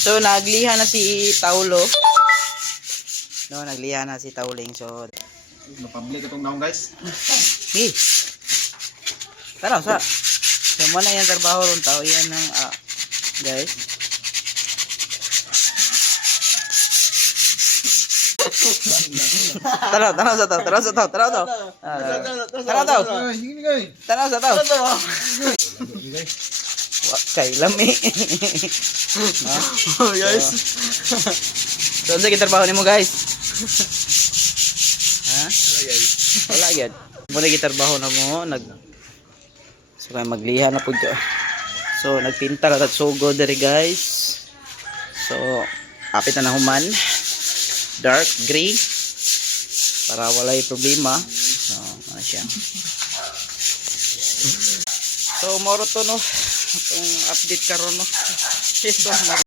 So nagliha na si Taulo. No, nagliha na si Tauling. So Na-public itong naong guys. hey. Tara sa. So mo na yan trabaho ron tao yan ng guys. Tara sa tao. Tara sa tao. Wak kay lami. Oh guys. So unsa gitrabaho nimo guys? Ha? Wala gyud. Mo na gitrabaho na mo so kay magliha na pud ko. So nagpinta ka at sugo diri guys. So apit na human. Dark gray para walay problema. So ano siya. So moro to no. Itong update karon no. Ito